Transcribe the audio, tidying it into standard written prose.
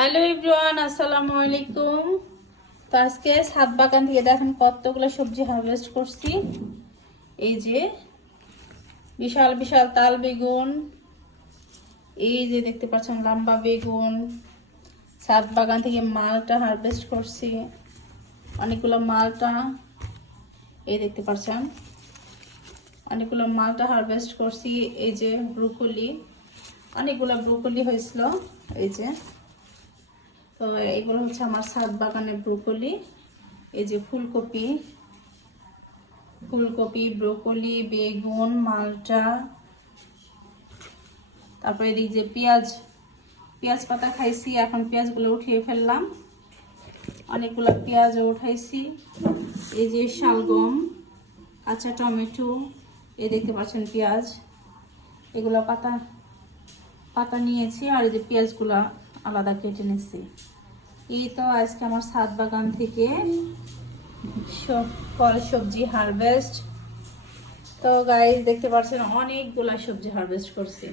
Hello everyone, আসসালামু আলাইকুম। তো আজকে ছাদ বাগান থেকে দেখেন কতগুলো সবজি হারভেস্ট করছি। এই যে বিশাল বিশাল তাল বেগুন, এই যে দেখতে পাচ্ছেন লম্বা বেগুন। ছাদ বাগান থেকে মালটা হারভেস্ট করছি, অনেকগুলো মালটা। এই দেখতে পাচ্ছেন অনেকগুলো মালটা হারভেস্ট করছি। এই যে ব্রুকলি, অনেকগুলো ব্রুকলি হয়েছিল। এই যে, তো এগুলো হচ্ছে আমার ছাদ বাগানের ব্রোকলি। এই যে ফুলকপি, ব্রোকলি, বেগুন, মালটা। তারপরে এদিক যে পেঁয়াজ পাতা খাইছি, এখন পেঁয়াজগুলো উঠিয়ে ফেললাম। অনেকগুলো পেঁয়াজও উঠাইছি। এই যে শালগম, কাঁচা টমেটো, এই দেখতে পাচ্ছেন পেঁয়াজ, এগুলো পাতা পাতা নিয়েছি। আর এই যে পেঁয়াজগুলো আলাদা কেটে নিচ্ছি। এই তো আজকে আমার ছাদ বাগান থেকে সব ফল সবজি হারভেস্ট। তো গাইস দেখতে পাচ্ছেন অনেকগুলা সবজি হারভেস্ট করছি।